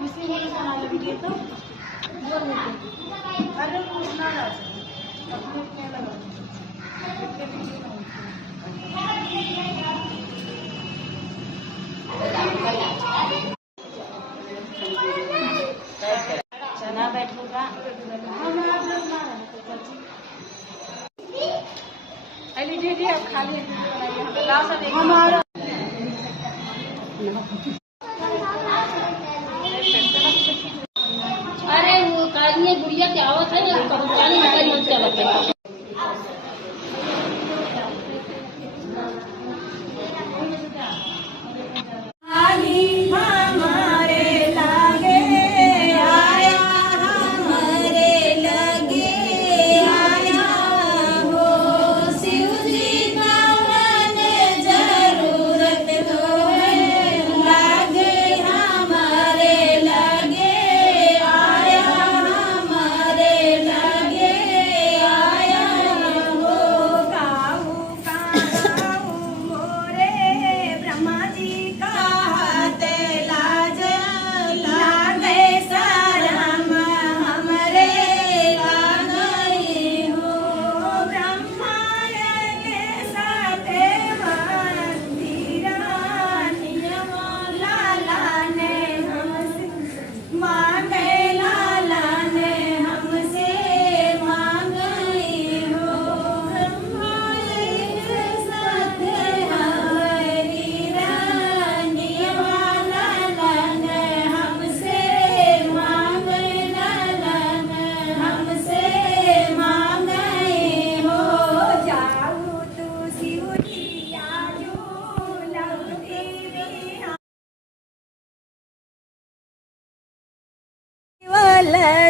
किसी को बना लीजिए तो अरे पूछना ना अपने क्या लगा चना बैठूंगा लीजिए आप खा लीजिए हमारा अरे वो काली गुड़िया क्या आवत है क्या लगता है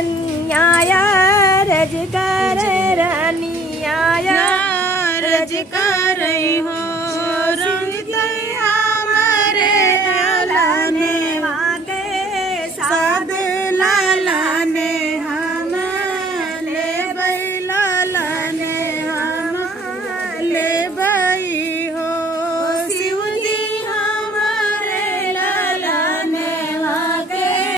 न्याया रज कर रनिया रज कर